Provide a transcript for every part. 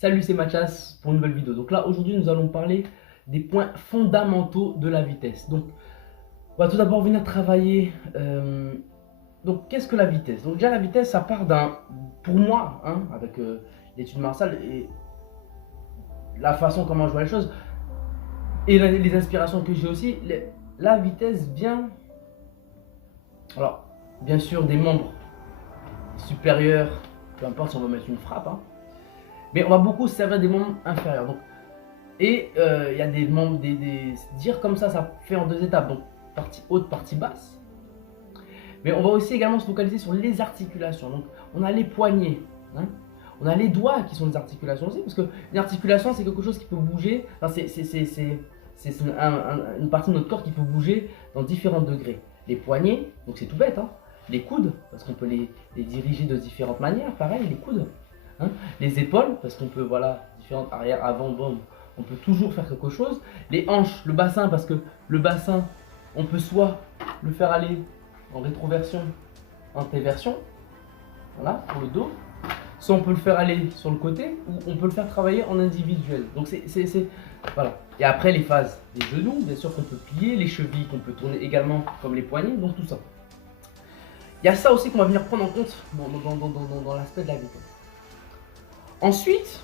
Salut, c'est Mathias pour une nouvelle vidéo. Donc là, aujourd'hui, nous allons parler des points fondamentaux de la vitesse. Donc, on va tout d'abord venir travailler. Donc, qu'est-ce que la vitesse? Donc, déjà, la vitesse, ça part d'un, pour moi, hein, avec l'étude martiale et la façon comment je vois les choses et les inspirations que j'ai aussi, la vitesse vient, alors, bien sûr, des membres supérieurs, peu importe si on veut mettre une frappe, hein, mais on va beaucoup se servir des membres inférieurs. Donc, et il y a des membres, dire comme ça fait en deux étapes, donc partie haute, partie basse. Mais on va aussi également se focaliser sur les articulations. Donc on a les poignets, hein, on a les doigts qui sont des articulations aussi, parce que une articulation c'est quelque chose qui peut bouger, enfin, c'est une partie de notre corps qui peut bouger dans différents degrés. Les poignets, donc c'est tout bête, hein. Les coudes, parce qu'on peut les diriger de différentes manières, pareil, les coudes. Hein. Les épaules, parce qu'on peut, voilà, différentes arrière, avant, bon, on peut toujours faire quelque chose. Les hanches, le bassin, parce que le bassin, on peut soit le faire aller en rétroversion, en téversion, voilà, pour le dos. Soit on peut le faire aller sur le côté, ou on peut le faire travailler en individuel. Donc voilà. Et après les phases des genoux, bien sûr qu'on peut plier, les chevilles qu'on peut tourner également, comme les poignets, donc tout ça. Il y a ça aussi qu'on va venir prendre en compte dans l'aspect de la vitesse. Ensuite,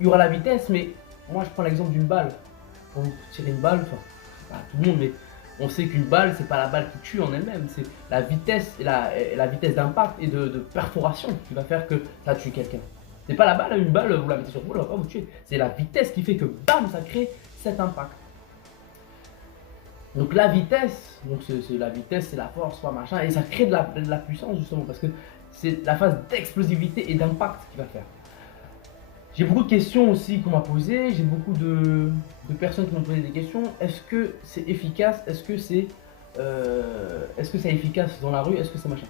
il y aura la vitesse, mais moi je prends l'exemple d'une balle. Quand vous tirez une balle, enfin, pas tout le monde, mais on sait qu'une balle, c'est pas la balle qui tue en elle-même, c'est la vitesse et la vitesse d'impact et de perforation qui va faire que ça tue quelqu'un. C'est pas la balle, une balle, vous la mettez sur vous, elle va pas vous tuer. C'est la vitesse qui fait que bam, ça crée cet impact. Donc la vitesse, c'est la force, soit machin, et ça crée de la puissance justement, parce que c'est la phase d'explosivité et d'impact qui va faire. J'ai beaucoup de questions aussi qu'on m'a posées, j'ai beaucoup de personnes qui m'ont posé des questions. Est-ce que c'est efficace? Est-ce que c'est efficace dans la rue? Est-ce que c'est machin?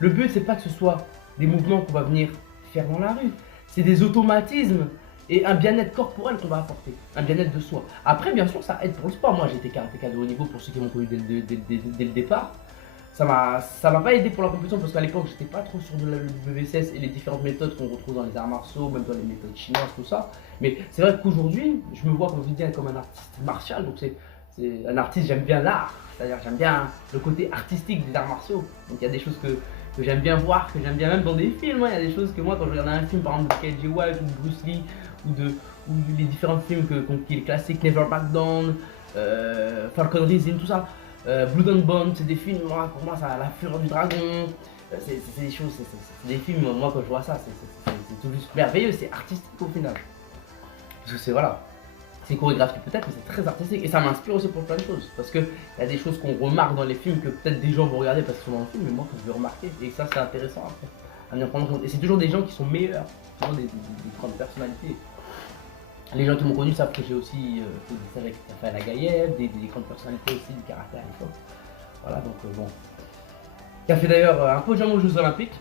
Le but, c'est pas que ce soit des mouvements qu'on va venir faire dans la rue, c'est des automatismes et un bien-être corporel qu'on va apporter, un bien-être de soi. Après, bien sûr, ça aide pour le sport. Moi, j'étais karatéka de haut niveau pour ceux qui m'ont connu dès le départ. Ça m'a pas aidé pour la compétition parce qu'à l'époque j'étais pas trop sûr de la WSS et les différentes méthodes qu'on retrouve dans les arts martiaux, même dans les méthodes chinoises, tout ça. Mais c'est vrai qu'aujourd'hui, je me vois comme je dis comme un artiste martial, donc c'est un artiste, j'aime bien l'art, c'est-à-dire j'aime bien le côté artistique des arts martiaux. Donc il y a des choses que j'aime bien voir, que j'aime bien même dans des films. Hein. Il y a des choses que moi quand je regarde un film, par exemple de KJ White ou de Bruce Lee ou les différents films qui est le classique Never Back Down, Falcon Rising, tout ça. Blood and Bone, c'est des films, moi, pour moi, ça, La Fureur du Dragon, c'est des choses, c'est des films, moi quand je vois ça, c'est tout juste merveilleux, c'est artistique au final. Parce que c'est voilà, c'est chorégraphique peut-être, mais c'est très artistique et ça m'inspire aussi pour plein de choses. Parce qu'il y a des choses qu'on remarque dans les films que peut-être des gens vont regarder parce qu'ils sont dans le film, mais moi que je vais remarquer. Et ça, c'est intéressant après, à venir prendre en compte. Et c'est toujours des gens qui sont meilleurs, toujours des grandes personnalités. Les gens qui m'ont connu savent que j'ai aussi fait avec Raphaël Agaïev, des grandes personnalités aussi du karaté à l'époque. Voilà, donc bon. Qui a fait d'ailleurs un podium aux Jeux Olympiques.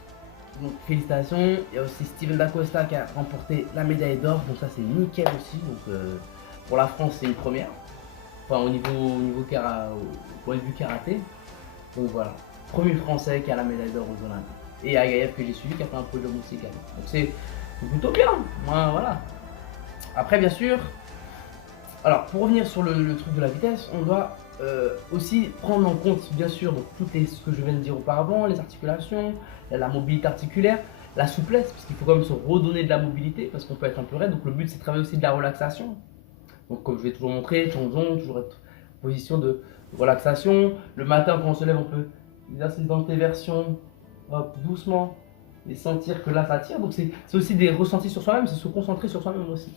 Donc félicitations. Il y a aussi Steven Dacosta qui a remporté la médaille d'or. Donc ça c'est nickel aussi. Donc pour la France c'est une première. Enfin au point de vue karaté. Donc voilà. Premier français qui a la médaille d'or aux Olympiques. Et Agaïev que j'ai suivi qui a fait un podium aussi également. Donc c'est plutôt bien. Moi, voilà. Après, bien sûr, alors pour revenir sur le truc de la vitesse, on doit aussi prendre en compte, bien sûr, donc, ce que je viens de dire auparavant, les articulations, la mobilité articulaire, la souplesse, parce qu'il faut quand même se redonner de la mobilité, parce qu'on peut être un peu raide. Donc le but, c'est de travailler aussi de la relaxation. Donc comme je vais toujours montrer, Chongzong, toujours être en position de relaxation. Le matin, quand on se lève, on peut exercer dans tes versions, hop, doucement, et sentir que là, ça tire. Donc c'est aussi des ressentis sur soi-même, c'est se concentrer sur soi-même aussi.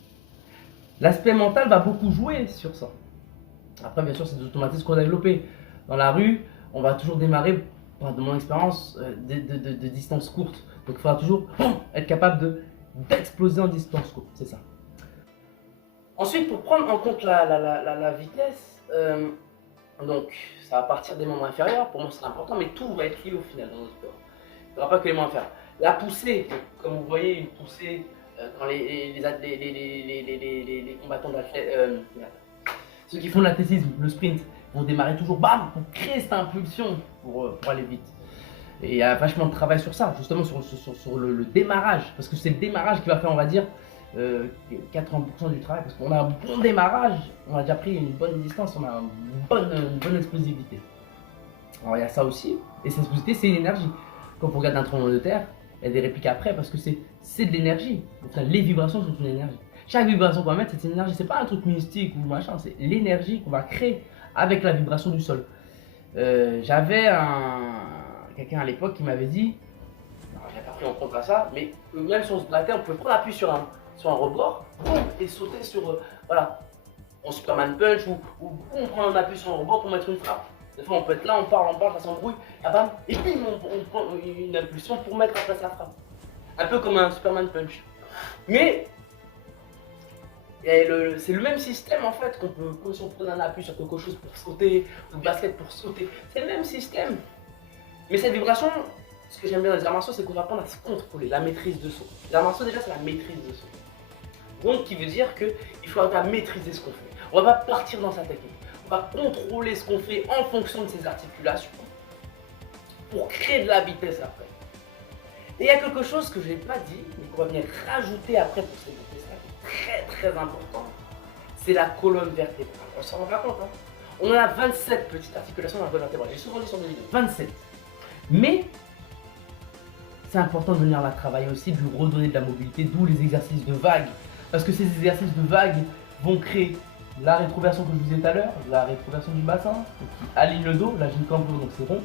L'aspect mental va beaucoup jouer sur ça. Après, bien sûr, c'est des automatismes qu'on a développés. Dans la rue, on va toujours démarrer, de mon expérience, de distance courte. Donc, il faudra toujours être capable d'exploser en distance courte. C'est ça. Ensuite, pour prendre en compte la vitesse, donc, ça va partir des membres inférieurs. Pour moi, c'est important, mais tout va être lié au final dans notre sport. Il n'y aura pas que les membres inférieurs. La poussée, comme vous voyez, une poussée. Quand les combattants d'athlètes, ceux qui font de l'athlétisme, le sprint, vont démarrer toujours bam pour créer cette impulsion pour aller vite. Et il y a vachement de travail sur ça, justement sur le démarrage, parce que c'est le démarrage qui va faire, on va dire, 80% du travail parce qu'on a un bon démarrage, on a déjà pris une bonne distance, on a une bonne explosivité. Alors il y a ça aussi, et cette explosivité c'est une énergie. Quand on regarde un tremblement de terre, il y a des répliques après parce que c'est de l'énergie. Enfin, les vibrations sont une énergie. Chaque vibration qu'on va mettre c'est une énergie, c'est pas un truc mystique ou machin, c'est l'énergie qu'on va créer avec la vibration du sol. J'avais quelqu'un à l'époque qui m'avait dit, j'ai pas pris en compte à ça, mais même si on se battait, on pouvait prendre appui sur un rebord et sauter sur, voilà, en Superman Punch ou on prend un appui sur un rebord pour mettre une frappe. Des fois on peut être là, on parle, ça s'embrouille, et bim, on prend une impulsion pour mettre après sa frappe. Un peu comme un Superman Punch. Mais c'est le même système en fait qu'on peut, comme si on prenait un appui sur quelque chose pour sauter, ou le basket pour sauter, c'est le même système. Mais cette vibration, ce que j'aime bien dans les arts martiaux, c'est qu'on va apprendre à se contrôler, la maîtrise de soi. Les arts martiaux déjà c'est la maîtrise de soi. Donc qui veut dire qu'il faut arriver à maîtriser ce qu'on fait. On va pas partir dans sa technique, on va contrôler ce qu'on fait en fonction de ses articulations pour créer de la vitesse après. Et il y a quelque chose que je n'ai pas dit, mais qu'on va venir rajouter après pour cette vitesse-là, très très important, c'est la colonne vertébrale. On s'en rend pas compte, hein. On a 27 petites articulations dans la colonne vertébrale. J'ai souvent dit sur mes vidéos, 27. Mais c'est important de venir la travailler aussi, de lui redonner de la mobilité, d'où les exercices de vagues. Parce que ces exercices de vagues vont créer la rétroversion que je vous disais tout à l'heure, la rétroversion du bassin, qui aligne le dos. Là j'ai une cambrure donc c'est rond.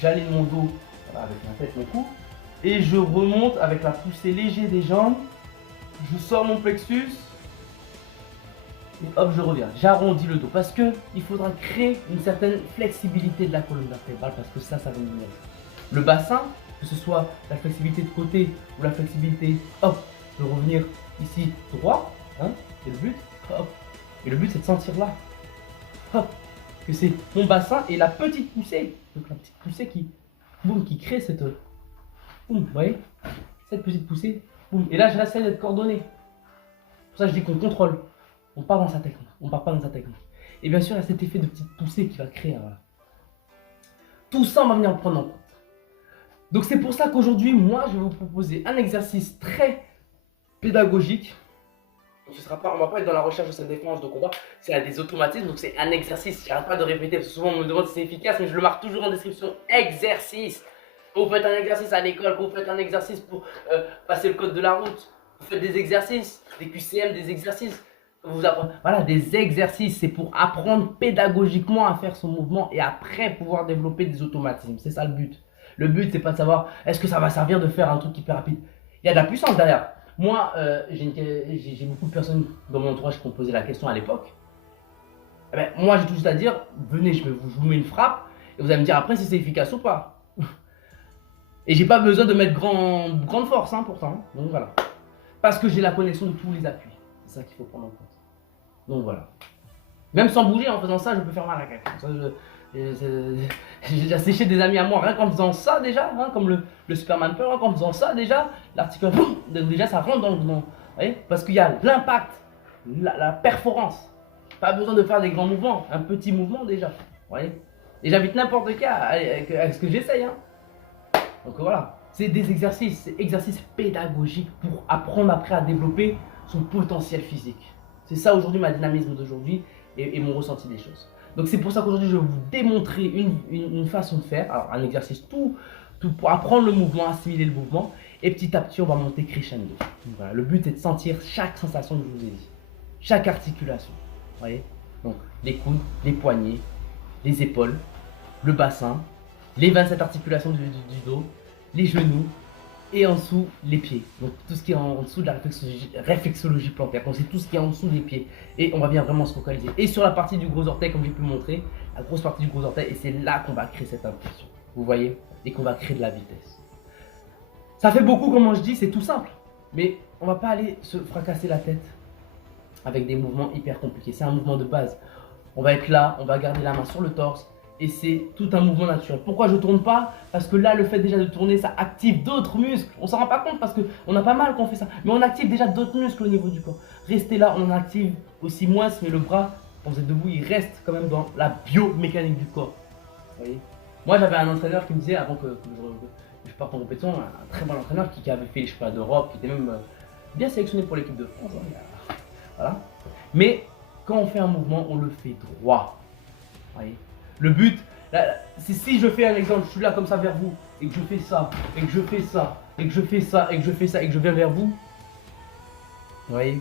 J'aligne mon dos voilà, avec ma tête, mon cou. Et je remonte avec la poussée légère des jambes. Je sors mon plexus. Et hop, je reviens. J'arrondis le dos. Parce que il faudra créer une certaine flexibilité de la colonne vertébrale. Parce que ça va nous aider. Le bassin, que ce soit la flexibilité de côté ou la flexibilité, hop, de revenir ici droit. Hein, c'est le but. Hop. Et le but c'est de sentir là. Hop. Que c'est mon bassin et la petite poussée. Donc la petite poussée qui crée cette... Boum, vous voyez, cette petite poussée, boum. Et là, j'essaie d'être coordonné. C'est pour ça que je dis qu'on contrôle. On part dans sa technique. On part pas dans sa technique. Et bien sûr, il y a cet effet de petite poussée qui va créer. Voilà. Tout ça, on va venir le prendre en compte. Donc, c'est pour ça qu'aujourd'hui, moi, je vais vous proposer un exercice très pédagogique. Donc, on va pas être dans la recherche de sa défense de combat. C'est des automatismes. Donc, c'est un exercice. J'arrête pas de répéter. Parce que souvent, on me demande si c'est efficace. Mais je le marque toujours en description. Exercice. Vous faites un exercice à l'école, vous faites un exercice pour passer le code de la route, vous faites des exercices, des QCM, des exercices. Vous apprenez, voilà, des exercices, c'est pour apprendre pédagogiquement à faire son mouvement et après pouvoir développer des automatismes. C'est ça le but. Le but, c'est pas de savoir est-ce que ça va servir de faire un truc hyper rapide. Il y a de la puissance derrière. Moi, j'ai beaucoup de personnes dans mon entourage qui m'ont posé la question à l'époque. Eh ben, moi, j'ai tout juste à dire venez, je vous mets une frappe et vous allez me dire après si c'est efficace ou pas. Et j'ai pas besoin de mettre grande force hein, pourtant. Donc voilà. Parce que j'ai la connexion de tous les appuis. C'est ça qu'il faut prendre en compte. Donc voilà. Même sans bouger, en faisant ça, je peux faire mal à quelqu'un. J'ai déjà séché des amis à moi rien qu'en faisant ça déjà. Hein, comme le Superman Punch, qu'en faisant ça déjà, l'articulation, déjà ça rentre dans le... Vous voyez, parce qu'il y a l'impact, la perforance. Pas besoin de faire des grands mouvements. Un petit mouvement déjà. Vous voyez. Et j'invite n'importe qui avec ce que j'essaye. Hein. Donc voilà, c'est des exercices, c'est exercices pédagogiques pour apprendre après à développer son potentiel physique. C'est ça aujourd'hui ma dynamisme d'aujourd'hui et mon ressenti des choses. Donc c'est pour ça qu'aujourd'hui je vais vous démontrer une façon de faire, alors un exercice tout pour apprendre le mouvement, assimiler le mouvement et petit à petit on va monter crescendo. Donc voilà, le but est de sentir chaque sensation que je vous ai dit, chaque articulation. Vous voyez, donc les coudes, les poignets, les épaules, le bassin, les 27 articulations du dos, les genoux et en dessous les pieds. Donc tout ce qui est en dessous de la réflexologie plantaire. Donc c'est tout ce qui est en dessous des pieds. Et on va bien vraiment se focaliser. Et sur la partie du gros orteil, comme j'ai pu montrer, la grosse partie du gros orteil. Et c'est là qu'on va créer cette impulsion. Vous voyez? Et qu'on va créer de la vitesse. Ça fait beaucoup, comme je dis, c'est tout simple. Mais on va pas aller se fracasser la tête avec des mouvements hyper compliqués. C'est un mouvement de base. On va être là, on va garder la main sur le torse. Et c'est tout un mouvement naturel. Pourquoi je ne tourne pas? Parce que là, le fait déjà de tourner, ça active d'autres muscles. On ne s'en rend pas compte parce qu'on a pas mal quand on fait ça. Mais on active déjà d'autres muscles au niveau du corps. Restez là, on en active aussi moins, mais le bras, quand vous êtes debout, il reste quand même dans la biomécanique du corps. Vous voyez? Moi, j'avais un entraîneur qui me disait, avant que je parte en compétition, un très bon entraîneur qui avait fait les championnats d'Europe, qui était même bien sélectionné pour l'équipe de France. Hein. Voilà. Mais quand on fait un mouvement, on le fait droit. Vous voyez. Le but, c'est si je fais un exemple, je suis là comme ça vers vous, et que je fais ça, et que je fais ça, et que je fais ça, et que je fais ça, et que je viens vers vous. Vous voyez,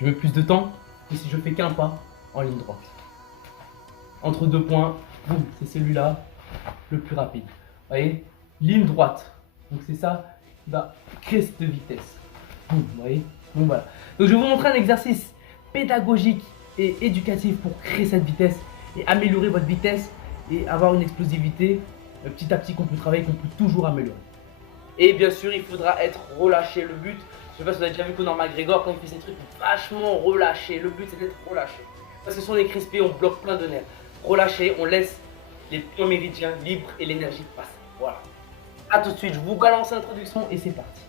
je mets plus de temps que si je fais qu'un pas en ligne droite. Entre deux points, boum, c'est celui-là le plus rapide. Vous voyez, ligne droite. Donc c'est ça qui va créer cette vitesse. Boum, vous voyez. Donc voilà. Donc je vais vous montrer un exercice pédagogique et éducatif pour créer cette vitesse et améliorer votre vitesse et avoir une explosivité petit à petit qu'on peut travailler, qu'on peut toujours améliorer. Et bien sûr, il faudra être relâché. Le but, je sais pas si vous avez déjà vu Conor McGregor quand il fait ces trucs vachement relâché. Le but c'est d'être relâché. Parce que si on est crispé, on bloque plein de nerfs. Relâché, on laisse les points méridiens libres et l'énergie passer. Voilà. A tout de suite, je vous balance l'introduction et c'est parti.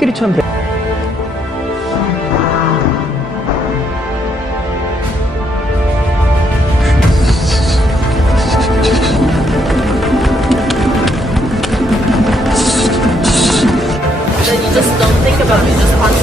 코끼리처럼 돼. Then you just don't think about it, you just punch.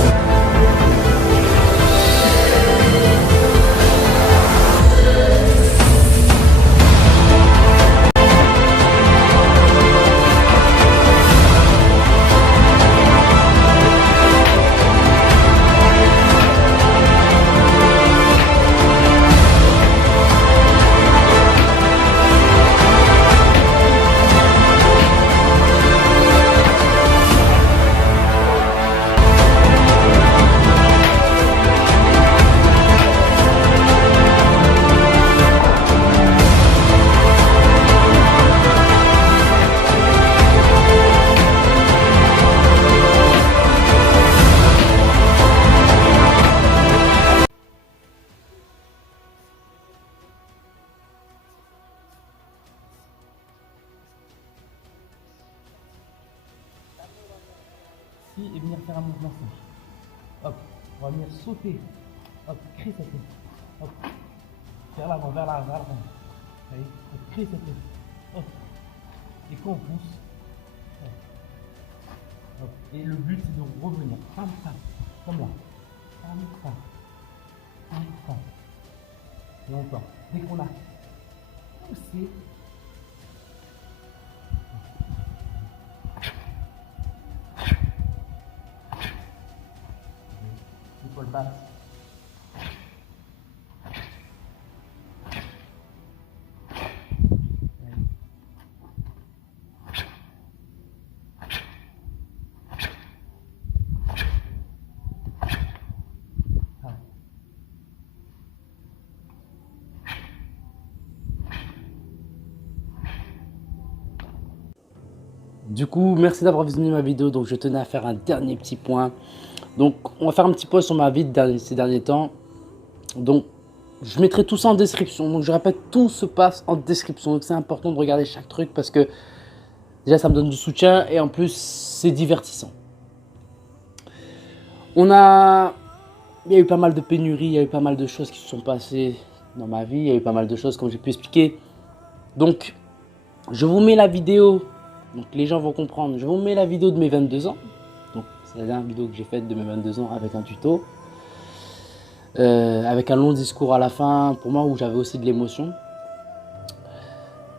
Et venir faire un mouvement simple. Hop, on va venir sauter. Hop, créer cette tête. Hop, vers l'avant, vers l'avant, vers l'avant. Vous voyez, hop, créer cette tête. Hop. Et quand on pousse, hop. Hop. Et le but c'est de revenir comme ça, comme là. Comme ça. Longtemps. Dès qu'on a poussé, épaule basse. Du coup, merci d'avoir visionné ma vidéo. Donc, je tenais à faire un dernier petit point. Donc, on va faire un petit point sur ma vie ces derniers temps. Donc, je mettrai tout ça en description. Donc, je répète, tout se passe en description. Donc, c'est important de regarder chaque truc parce que déjà, ça me donne du soutien et en plus, c'est divertissant. Il y a eu pas mal de pénuries, il y a eu pas mal de choses qui se sont passées dans ma vie. Il y a eu pas mal de choses, comme j'ai pu expliquer. Donc, je vous mets la vidéo. Donc les gens vont comprendre. Je vous mets la vidéo de mes 22 ans. Donc c'est la dernière vidéo que j'ai faite de mes 22 ans avec un tuto. Avec un long discours à la fin pour moi où j'avais aussi de l'émotion.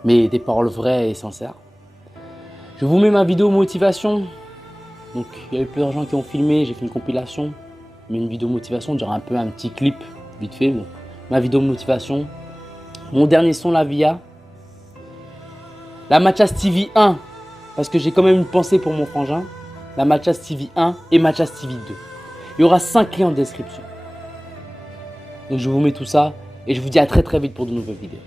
Mais des paroles vraies et sincères. Je vous mets ma vidéo motivation. Donc il y a eu plusieurs gens qui ont filmé. J'ai fait une compilation. Mais une vidéo motivation, genre un peu un petit clip vite fait. Donc, ma vidéo motivation. Mon dernier son, la VIA. La Mathias TV 1. Parce que j'ai quand même une pensée pour mon frangin. La Mathias TV 1 et Mathias TV 2. Il y aura 5 liens en description. Donc je vous mets tout ça. Et je vous dis à très vite pour de nouvelles vidéos.